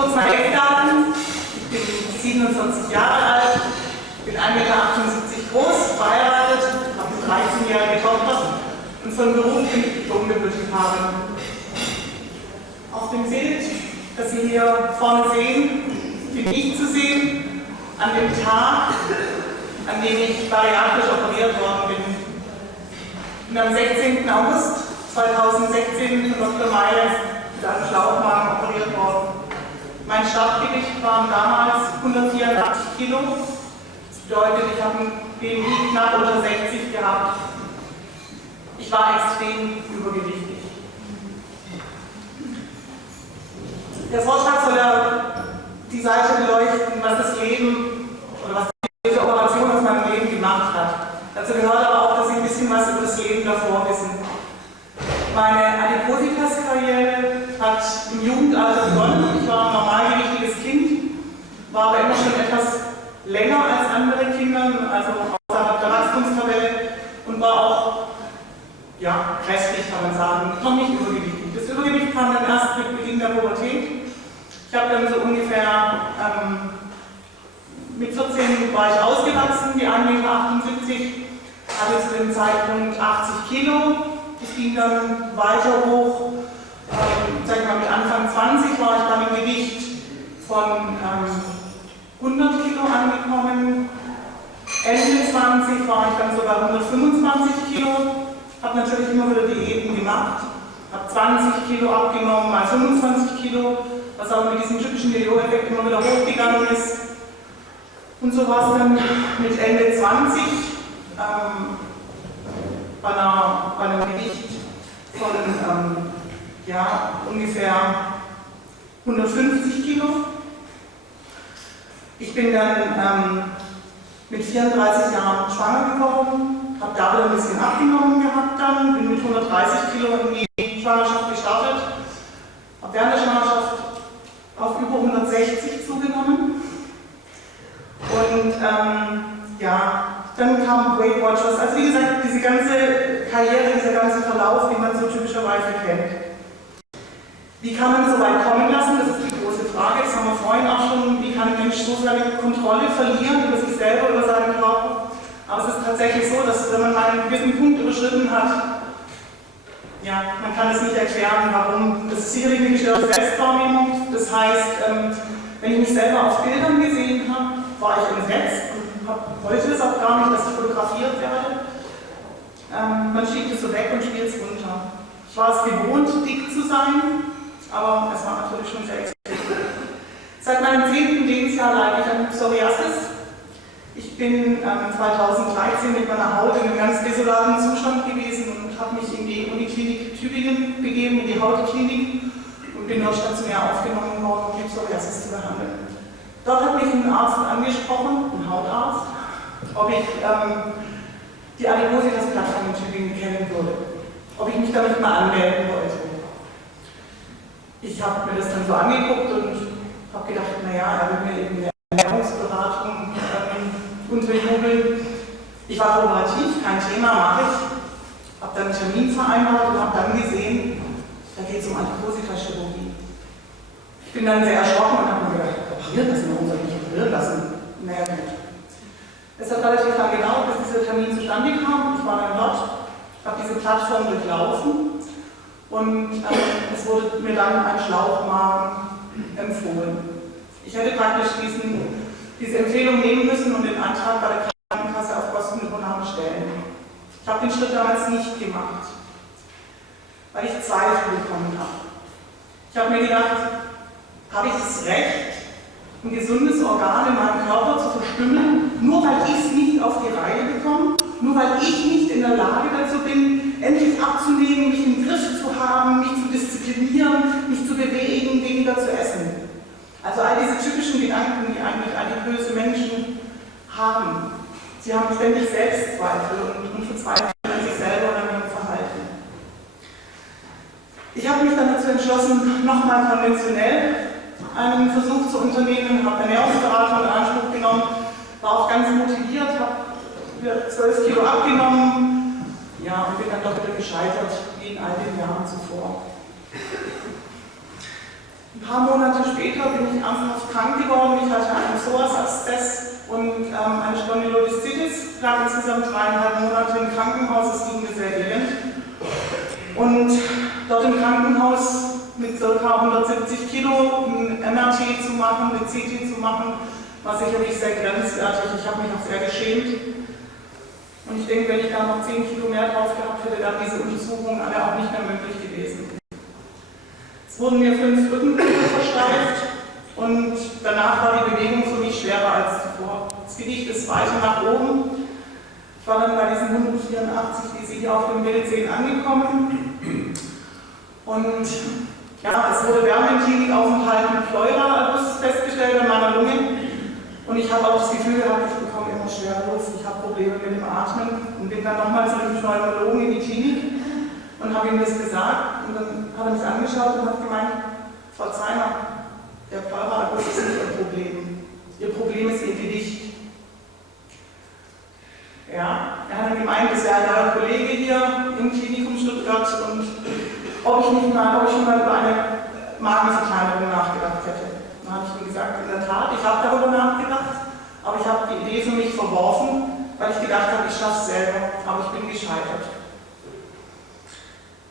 Kurz meine Eckdaten. Ich bin 47 Jahre alt, bin 1,78 Meter groß, verheiratet, habe eine 13-jährige Tochter und von Beruf bin ich Diplom-Bibliothekarin. Auf dem Bild, das Sie hier vorne sehen, bin ich zu sehen an dem Tag, an dem ich bariatrisch operiert worden bin. Und am 16. August 2016 von Dr. Meyer mit einem Schlauchmagen operiert worden. Mein Startgewicht waren damals 184 Kilo. Das bedeutet, ich habe einen BMI knapp unter 60 gehabt. Ich war extrem übergewichtig. Der Vortrag soll ja die Seite beleuchten, was das Leben oder was diese Operation aus meinem Leben gemacht hat. Dazu gehört aber auch, dass Sie ein bisschen was über das Leben davor wissen. Meine Adipositas-Karriere hat im Jugendalter begonnen. Ich war ein normalgewichtiges Kind, war aber immer schon etwas länger als andere Kinder, also außerhalb der Wachstumstabelle und war auch kräftig, kann man sagen, noch nicht übergewichtig. Das Übergewicht kam dann erst mit Beginn der Pubertät. Ich habe dann so ungefähr mit 14 war ich ausgewachsen, die 1,78 Meter, hatte zu dem Zeitpunkt 80 Kilo. Es ging dann weiter hoch, sag ich mal, mit Anfang 20 war ich dann im Gewicht von 100 Kilo angekommen. Ende 20 war ich dann sogar 125 Kilo. Habe natürlich immer wieder Diäten gemacht. Habe 20 Kilo abgenommen, mal 25 Kilo, was auch mit diesem typischen Jojo-Effekt immer wieder hochgegangen ist. Und so war es dann mit Ende 20 bei einem Gewicht von ungefähr 150 Kilo. Ich bin dann mit 34 Jahren schwanger geworden, habe da wieder ein bisschen abgenommen gehabt dann, bin mit 130 Kilo in die Schwangerschaft gestartet, habe während der Schwangerschaft auf über 160 zugenommen und dann kam Weight Watchers, also wie gesagt, diese ganze Karriere, dieser ganze Verlauf, den man so typischerweise kennt. Wie kann man so weit kommen lassen? Das ist die große Frage. Das haben wir vorhin auch schon. Wie kann ein Mensch so seine Kontrolle verlieren über sich selber, über seinen Körper? Aber es ist tatsächlich so, dass wenn man mal einen gewissen Punkt überschritten hat, man kann es nicht erklären, warum. Das ist sicherlich eine gestörte Selbstwahrnehmung. Das heißt, wenn ich mich selber auf Bildern gesehen habe, war ich entsetzt und wollte es auch gar nicht, dass ich fotografiert werde. Man schiebt es so weg und spielt es runter. Ich war es gewohnt, dick zu sein, aber es war natürlich schon sehr extrem. Seit meinem 10. Lebensjahr leide ich an Psoriasis. Ich bin 2013 mit meiner Haut in einem ganz desolaten Zustand gewesen und habe mich in die Uniklinik Tübingen begeben, in die Hautklinik und bin dort stationär aufgenommen worden, um die Psoriasis zu behandeln. Dort hat mich ein Arzt angesprochen, ein Hautarzt, ob ich die Adipositas-Plattform in Tübingen kennen würde, ob ich mich damit mal anmelden wollte. Ich habe mir das dann so angeguckt und habe gedacht, naja, er will mir eben eine Ernährungsberatung unterjubeln. Ich war kooperativ, kein Thema, mache ich. Habe dann einen Termin vereinbart und habe dann gesehen, da geht es um Adipositas-Chirurgie. Ich bin dann sehr erschrocken und habe mir gedacht, operiert das noch, soll ich mich operieren lassen? Naja, gut. Es hat relativ lange gedauert, bis dieser Termin zustande kam. Ich war dann dort, habe diese Plattform durchlaufen und es wurde mir dann ein Schlauchmagen empfohlen. Ich hätte praktisch diese Empfehlung nehmen müssen und den Antrag bei der Krankenkasse auf Kostenübernahme stellen. Ich habe den Schritt damals nicht gemacht, weil ich Zweifel bekommen habe. Ich habe mir gedacht, habe ich das Recht, ein gesundes Organ in meinem Körper zu verstümmeln, nur weil ich es nicht auf die Reihe bekomme, nur weil ich nicht in der Lage dazu bin, endlich abzunehmen, mich im Griff zu haben, mich zu disziplinieren, mich zu bewegen, weniger zu essen. Also all diese typischen Gedanken, die eigentlich adipöse Menschen haben. Sie haben ständig Selbstzweifel und verzweifeln an sich selber und an ihrem Verhalten. Ich habe mich dann dazu entschlossen, nochmal konventionell einen Versuch zu unternehmen, habe Ernährungsberatung in Anspruch genommen, war auch ganz motiviert, habe 12 Kilo abgenommen, und bin dann doch wieder gescheitert, wie in all den Jahren zuvor. Ein paar Monate später bin ich ernsthaft krank geworden. Ich hatte einen Psoas-Abszess und eine Spondylodiszitis. Ich lag insgesamt 3,5 Monate im Krankenhaus. Es ging mir sehr elend. Und dort im Krankenhaus mit ca. 170 Kilo ein MRT zu machen, eine CT zu machen, war sicherlich sehr grenzwertig. Ich habe mich auch sehr geschämt. Und ich denke, wenn ich da noch 10 Kilo mehr drauf gehabt hätte, dann diese Untersuchungen alle auch nicht mehr möglich gewesen. Es wurden mir 5 Rückenbücher versteift und danach war die Bewegung für mich schwerer als zuvor. Das Gewicht ist weiter nach oben. Ich war dann bei diesen 184, die Sie hier auf dem Bild sehen, angekommen. Und ja, es wurde während dem Klinikaufenthalt mit Pleura festgestellt in meiner Lunge. Und ich habe auch das Gefühl gehabt, ich bekomme immer schwerer Luft, ich habe Probleme mit dem Atmen und bin dann nochmal zu dem Pneumologen in die Klinik und habe ihm das gesagt. Und dann hat er mich angeschaut und hat gemeint, Frau Zeiner, der Pleura-Erguss ist nicht Ihr Problem. Ihr Problem ist Ihr Gewicht. Ja, er hat dann gemeint, das wäre ein neuer Kollege hier im Klinikum Stuttgart und ob ich schon mal über eine Magenverkleinerung nachgedacht hätte. Dann habe ich ihm gesagt, in der Tat, ich habe darüber nachgedacht, aber ich habe die Idee für mich verworfen, weil ich gedacht habe, ich schaffe es selber, aber ich bin gescheitert.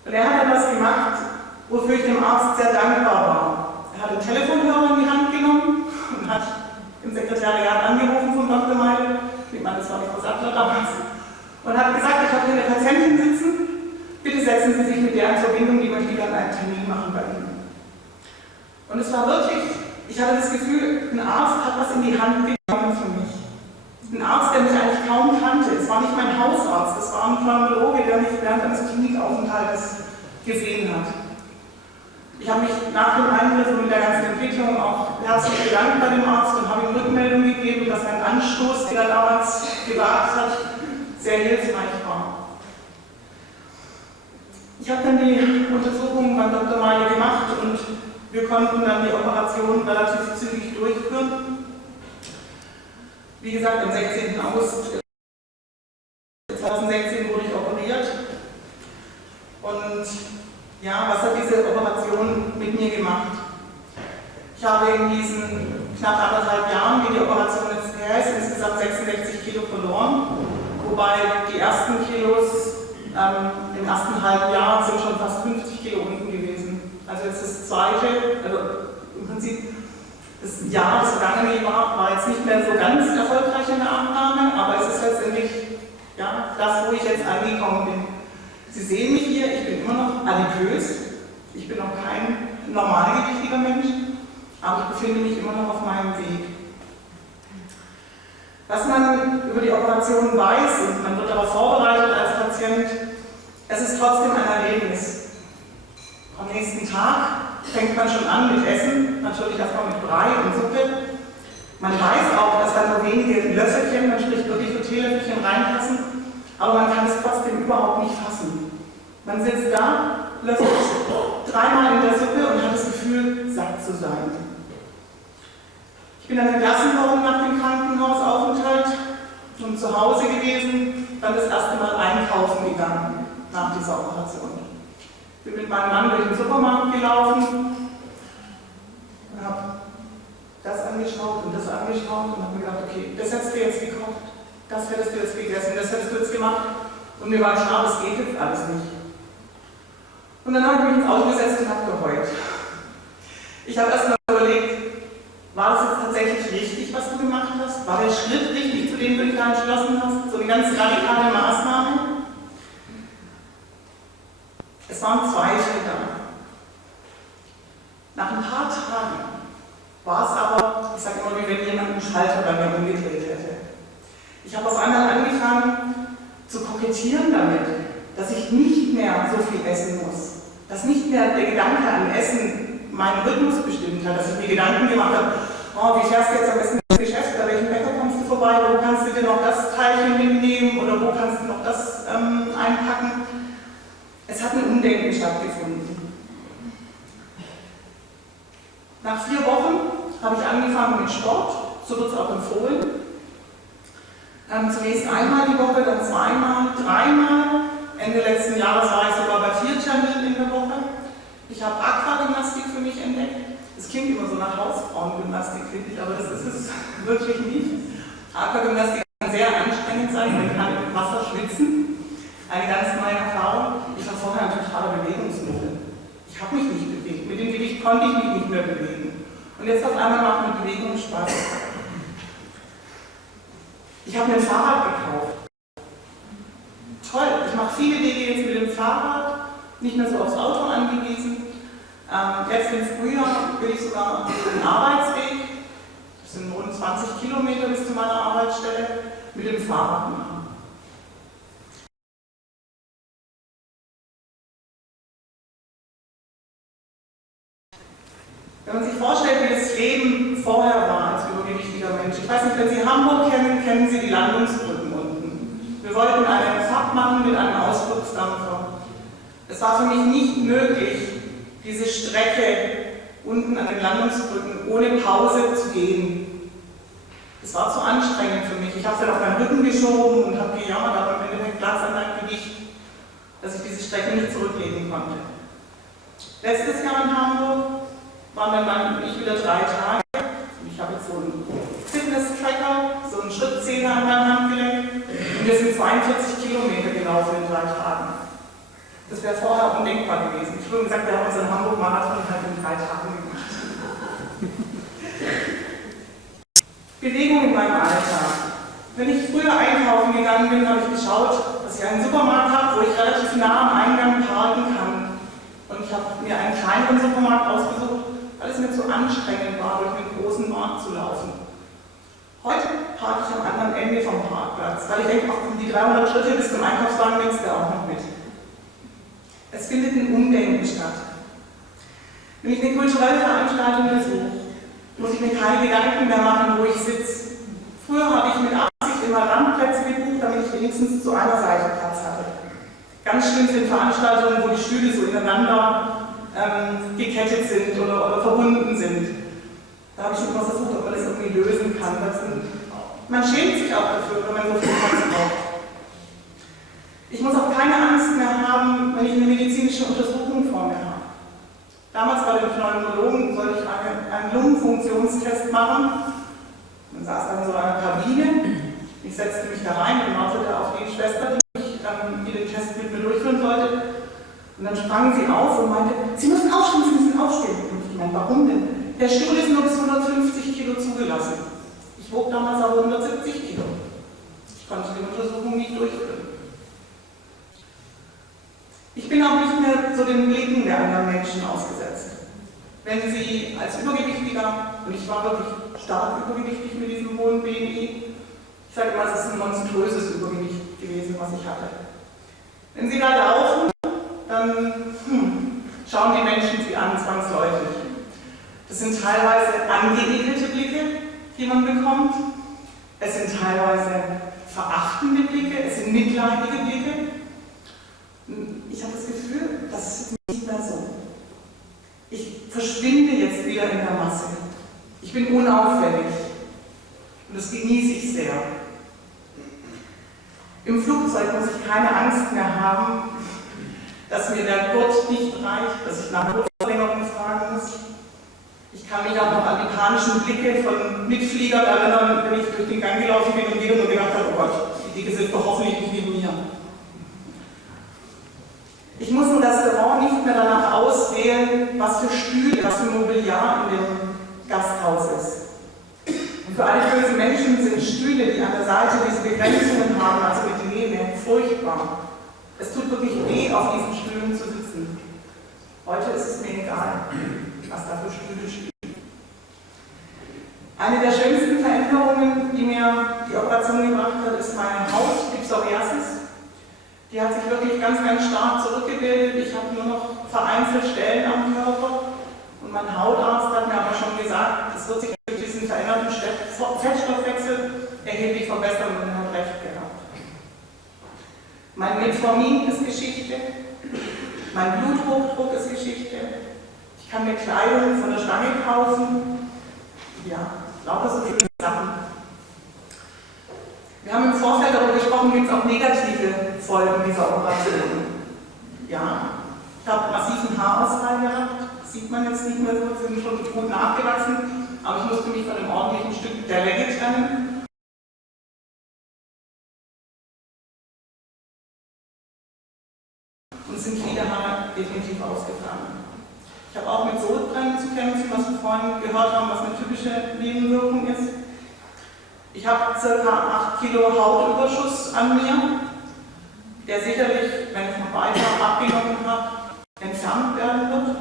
Und er hat etwas gemacht, wofür ich dem Arzt sehr dankbar war. Er hat den Telefonhörer in die Hand genommen und hat im Sekretariat angerufen von Dr. Meidel, ich meine, das war die Frau Sattler damals, und hat gesagt, ich habe hier eine Patientin sitzen, bitte setzen Sie sich mit der in Verbindung, die möchte gerne einen Termin machen bei Ihnen. Und es war wirklich, ich hatte das Gefühl, ein Arzt hat was in die Hand genommen für mich. Ein Arzt, der mich eigentlich kaum kannte. Es war nicht mein Hausarzt, es war ein Pneumologe, der mich während eines Klinikaufenthaltes gesehen hat. Ich habe mich nach dem Eingriff und mit der ganzen Entwicklung auch herzlich bedankt bei dem Arzt und habe ihm Rückmeldung gegeben, dass sein Anstoß, den er damals gewagt hat, sehr hilfreich war. Ich habe dann die Untersuchungen beim Dr. Meile gemacht und wir konnten dann die Operation relativ zügig durchführen. Wie gesagt, am 16. August 2016 wurde ich operiert. Und ja, was hat diese Operation mit mir gemacht? Ich habe in diesen knapp 1,5 Jahren, wie die Operation jetzt her ist, insgesamt 66 Kilo verloren. Wobei die ersten Kilos im ersten halben Jahr sind schon fast 50 Kilo unten gewesen. Also jetzt das zweite, also im Prinzip das Jahr, das vergangene Jahr, war jetzt nicht mehr so ganz erfolgreich in der Abnahme, aber es ist letztendlich ja, das, wo ich jetzt angekommen bin. Sie sehen mich hier, ich bin immer noch adipös, ich bin noch kein normalgewichtiger Mensch, aber ich befinde mich immer noch auf meinem Weg. Was man über die Operation weiß, und man wird darauf vorbereitet als Patient, es ist trotzdem ein Erlebnis. Am nächsten Tag fängt man schon an mit Essen, natürlich erstmal mit Brei und Suppe. Man weiß auch, dass da nur wenige Löffelchen, man spricht wirklich so Teelöffelchen reinpassen, aber man kann es trotzdem überhaupt nicht fassen. Man sitzt da, löffelt 3-mal in der Suppe und hat das Gefühl, satt zu sein. Ich bin dann entlassen worden nach dem Krankenhausaufenthalt und zu Hause gewesen, dann das erste Mal einkaufen gegangen nach dieser Operation. Ich bin mit meinem Mann durch den Supermarkt gelaufen und habe das angeschaut und das angeschaut und habe mir gedacht, okay, das hättest du jetzt gekocht, das hättest du jetzt gegessen, das hättest du jetzt gemacht. Und mir war klar, das geht jetzt alles nicht. Und dann habe ich mich ins Auto gesetzt und habe geheult. Ich habe erst mal überlegt, war das jetzt tatsächlich richtig, was du gemacht hast? War der Schritt richtig, zu dem du dich da entschlossen hast? So eine ganz radikale Maßnahme? Es waren 2 Schritte. Nach ein paar Tagen war es aber, ich sage immer, wie wenn jemand einen Schalter bei mir umgedreht hätte. Ich habe auf einmal angefangen zu kokettieren damit, dass ich nicht mehr so viel essen muss. Dass nicht mehr der Gedanke an Essen meinen Rhythmus bestimmt hat, dass ich mir Gedanken gemacht habe, oh, wie fährst du jetzt am besten ins Geschäft, bei welchem Bäcker kommst du vorbei, wo kannst du dir noch das Teilchen mitnehmen oder wo kannst du noch das einpacken. Es hat ein Umdenken stattgefunden. Nach 4 Wochen habe ich angefangen mit Sport, so wird es auch empfohlen. Zunächst einmal die Woche, dann 2-mal, 3-mal. Ende letzten Jahres war ich sogar bei 4 Terminen in der Woche. Ich habe Aquagymnastik für mich entdeckt. Das klingt immer so nach Hausfrauengymnastik, finde ich, aber das ist es wirklich nicht. Aquagymnastik kann sehr anstrengend sein, man kann mit Wasser schwitzen. Eine ganz neue Erfahrung. Ich war vorher ein totaler Bewegungsmuffel. Ich habe mich nicht bewegt. Mit dem Gewicht konnte ich mich nicht mehr bewegen. Und jetzt auf einmal macht mir Bewegung Spaß. Ich habe mir ein Fahrrad gekauft. Toll, ich mache viele Wege jetzt mit dem Fahrrad, nicht mehr so aufs Auto angewiesen. Jetzt im Frühjahr will ich sogar den Arbeitsweg, das sind rund 20 Kilometer bis zu meiner Arbeitsstelle, mit dem Fahrrad machen. Wenn man sich vorstellt, wie das Leben vorher war als übergewichtiger Mensch. Ich weiß nicht, wenn Sie Hamburg kennen, kennen Sie die Landungsbrücken unten. Wir wollten eine Fahrt machen mit einem Ausflugsdampfer. Es war für mich nicht möglich, diese Strecke unten an den Landungsbrücken ohne Pause zu gehen. Es war zu anstrengend für mich. Ich habe es dann auf meinen Rücken geschoben und habe gejammert, aber im Endeffekt lag es an meinem Gewicht, dass ich diese Strecke nicht zurücklegen konnte. Letztes Jahr in Hamburg waren dann Mann und ich wieder 3 Tage. Ich habe jetzt so einen Fitness-Tracker, so einen Schrittzähler an meinem Handgelenk und wir sind 42 Kilometer gelaufen in 3 Tagen. Das wäre vorher undenkbar gewesen. Ich habe gesagt, wir haben unseren Hamburg-Marathon halt in 3 Tagen gemacht. Bewegung in meinem Alltag. Wenn ich früher einkaufen gegangen bin, habe ich geschaut, dass ich einen Supermarkt habe, wo ich relativ nah am Eingang parken kann. Und ich habe mir einen kleineren Supermarkt ausgesucht, weil es mir zu anstrengend war, durch den großen Markt zu laufen. Heute parke ich am anderen Ende vom Parkplatz, weil ich denke, ach, die 300 Schritte bis zum Einkaufswagen nimmst du auch noch mit. Es findet ein Umdenken statt. Wenn ich eine kulturelle Veranstaltung besuche, muss ich mir keine Gedanken mehr machen, wo ich sitze. Früher habe ich mit Absicht immer Randplätze gebucht, damit ich wenigstens zu einer Seite Platz hatte. Ganz schlimm sind Veranstaltungen, wo die Stühle so ineinander gekettet sind oder verbunden sind. Da habe ich schon immer versucht, ob man das irgendwie lösen kann. Man schämt sich auch dafür, wenn man so viel Platz braucht. Ich muss auch keine Angst mehr haben, wenn ich eine medizinische Untersuchung vor mir habe. Damals bei den Pneumologen sollte ich einen Lungenfunktionstest machen. Man saß dann in so einer Kabine. Ich setzte mich da rein und wartete auf die Schwester, die den Test mit mir durchführen sollte. Und dann sprang sie auf und meinte, Sie müssen aufstehen, Sie müssen aufstehen. Und ich meinte, warum denn? Der Stuhl ist nur bis 150 Kilo zugelassen. Ich wog damals aber 170 Kilo. Ich konnte die Untersuchung nicht durchführen. Ich bin auch nicht mehr so den Blicken der anderen Menschen ausgesetzt. Wenn Sie als Übergewichtiger, und ich war wirklich stark übergewichtig mit diesem hohen BMI, ich sage immer, es ist ein monströses Übergewicht gewesen, was ich hatte. Wenn Sie da laufen, dann schauen die Menschen Sie an, zwangsläufig. Das sind teilweise angeekelte Blicke, die man bekommt. Es sind teilweise verachtende Blicke, es sind mitleidige Blicke. Ich habe das Gefühl, das ist nicht mehr so. Ich verschwinde jetzt wieder in der Masse. Ich bin unauffällig. Und das genieße ich sehr. Im Flugzeug muss ich keine Angst mehr haben, dass mir der Gurt nicht reicht, dass ich nach Gurtverlängerung fragen muss. Ich kann mich auch noch an die panischen Blicke von Mitfliegern erinnern, wenn ich durch den Gang gelaufen bin und jeder nur gedacht hat, oh Gott, die Dicke sind doch hoffentlich nicht neben mir. Ich muss im Restaurant nicht mehr danach auswählen, was für Stühle, was für Mobiliar in dem Gasthaus ist. Und für alle bösen Menschen sind Stühle, die an der Seite diese Begrenzungen haben, also mit Lehne, furchtbar. Es tut wirklich weh, auf diesen Stühlen zu sitzen. Heute ist es mir egal, was da für Stühle stehen. Eine der schönsten Veränderungen, die mir die Operation gebracht hat, ist meine Haut, die Psoriasis. Die hat sich wirklich ganz, ganz stark zurückgebildet. Ich habe nur noch vereinzelt Stellen am Körper. Und mein Hautarzt hat mir aber schon gesagt, es wird sich durch diesen veränderten Fettstoffwechsel erheblich verbessern und er hat recht gehabt. Mein Metformin ist Geschichte. Mein Bluthochdruck ist Geschichte. Ich kann mir Kleidung von der Stange kaufen. Ja, lauter so viele Sachen. Wir haben im Vorfeld darüber gesprochen, gibt es auch negative Folgen dieser Operation. Ja, ich habe massiven Haarausfall gehabt, sieht man jetzt nicht mehr so, sie sind schon gut nachgewachsen, aber ich musste mich von einem ordentlichen Stück der Länge trennen. Und sind viele Haare definitiv ausgefahren. Ich habe auch mit Sodbrennen zu kämpfen, was wir vorhin gehört haben, was eine typische Nebenwirkung ist. Ich habe ca. 8 Kilo Hautüberschuss an mir, der sicherlich, wenn ich noch weiter abgenommen habe, entfernt werden wird.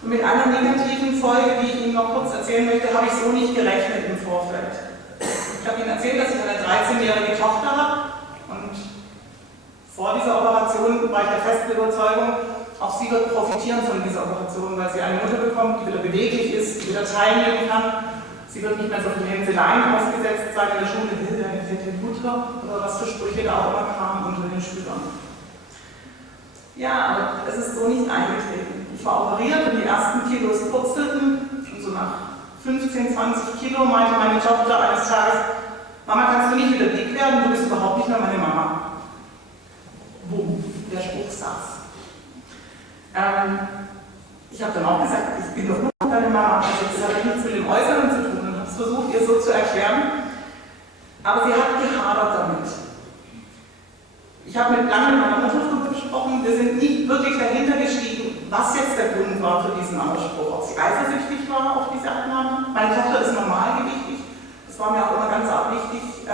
Und mit einer negativen Folge, die ich Ihnen noch kurz erzählen möchte, habe ich so nicht gerechnet im Vorfeld. Ich habe Ihnen erzählt, dass ich eine 13-jährige Tochter habe und vor dieser Operation war ich der festen Überzeugung, auch sie wird profitieren von dieser Operation, weil sie eine Mutter bekommt, die wieder beweglich ist, die wieder teilnehmen kann. Sie wird nicht mehr so viel Hänseleien ausgesetzt sein in der Schule, eine fette Mutter oder was für Sprüche da auch immer kamen unter den Schülern. Ja, aber es ist so nicht eingetreten. Ich war operiert und die ersten Kilos purzelten und so nach 15, 20 Kilo meinte meine Tochter eines Tages, Mama, kannst du nicht wieder dick werden, du bist überhaupt nicht mehr meine Mama. Boom, der Spruch saß. Ich habe dann auch gesagt, ich bin doch nur deine Mama, also das hat nichts mit dem Äußeren zu tun und habe es versucht, ihr so zu erklären. Aber sie hat gehadert damit. Ich habe lange mit meiner Mutter darüber gesprochen, wir sind nicht wirklich dahinter gestiegen, was jetzt der Grund war für diesen Ausspruch. Ob sie eifersüchtig war auf diese Abnahme. Meine Tochter ist normalgewichtig. Es war mir auch immer ganz arg wichtig,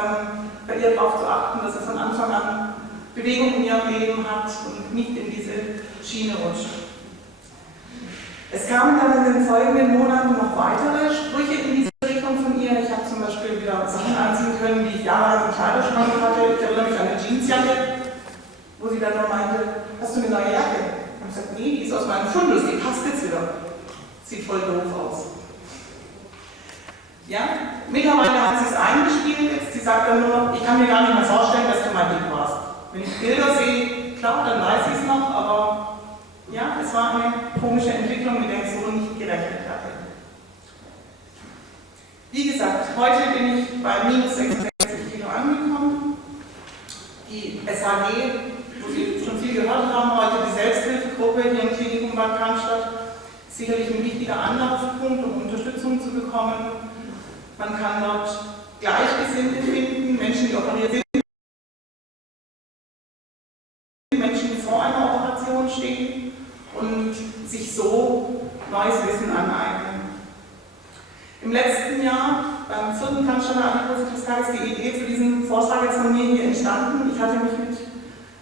bei ihr darauf zu achten, dass sie von Anfang an Bewegung in ihrem Leben hat und nicht in diese Schiene rutscht. Es kamen dann in den folgenden Monaten noch weitere Sprüche in diese Richtung von ihr. Ich habe zum Beispiel wieder Sachen anziehen können, die ich jahrelang im Kleiderschrank hatte. Ich erinnere mich an eine Jeansjacke, wo sie dann noch meinte, hast du eine neue Jacke? Ich habe gesagt, nee, die ist aus meinem Fundus, die passt jetzt wieder. Sieht voll doof aus. Ja, mittlerweile hat sie es eingespielt jetzt. Sie sagt dann nur noch, ich kann mir gar nicht mehr vorstellen, dass du mal dick warst. Wenn ich Bilder sehe, klar, dann weiß ich es noch, aber ja, es war eine komische Entwicklung, mit der ich so nicht gerechnet hatte. Wie gesagt, heute bin ich bei minus 66 Kilo angekommen. Die SHG, wo Sie schon viel gehört haben, heute die Selbsthilfegruppe hier im Klinikum Bad Cannstatt, ist sicherlich ein wichtiger Anlaufpunkt, um Unterstützung zu bekommen. Man kann dort Gleichgesinnte finden, Menschen, die operiert sind, Menschen, die vor einer Operation stehen und sich so neues Wissen aneignen. Im letzten Jahr, beim 4. Cannstatter Adipositas, ist die Idee zu diesem Vortrag jetzt von mir hier entstanden. Ich hatte mich mit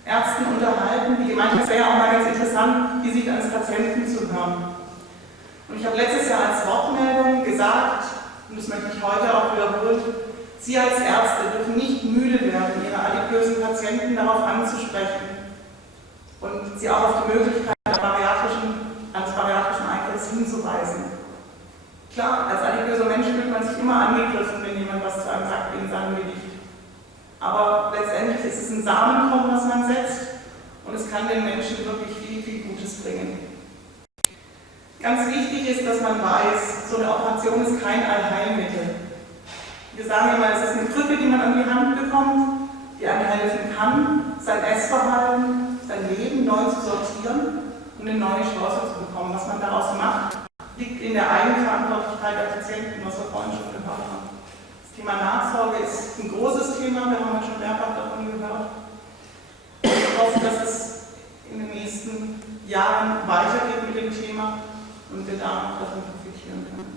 Ärzten unterhalten, die gemeint haben, es wäre ja auch mal ganz interessant, die Sicht eines Patienten zu hören. Und ich habe letztes Jahr als Wortmeldung gesagt, und das möchte ich heute auch wiederholen, Sie als Ärzte dürfen nicht müde werden, Ihre adipösen Patienten darauf anzusprechen und sie auch auf die Möglichkeit eines bariatrischen Eingriffs hinzuweisen. Klar, als adipöser Mensch fühlt man sich immer angegriffen, wenn jemand was zu einem sagt wegen seinem Gewicht. Aber letztendlich ist es ein Samenkorn, was man setzt, und es kann den Menschen wirklich viel, viel Gutes bringen. Ganz wichtig ist, dass man weiß, so eine Operation ist kein Allheilmittel. Wir sagen immer, es ist eine Krücke, die man an die Hand bekommt, die einem helfen kann, sein Essverhalten, sein Leben neu zu sortieren und eine neue Chance zu bekommen. Was man daraus macht, liegt in der Eigenverantwortlichkeit der Patienten, was wir vorhin schon gehört haben. Das Thema Nachsorge ist ein großes Thema, wir haben schon mehrfach davon gehört. Ich hoffe, dass es in den nächsten Jahren weitergeht mit dem Thema und wir da davon profitieren können.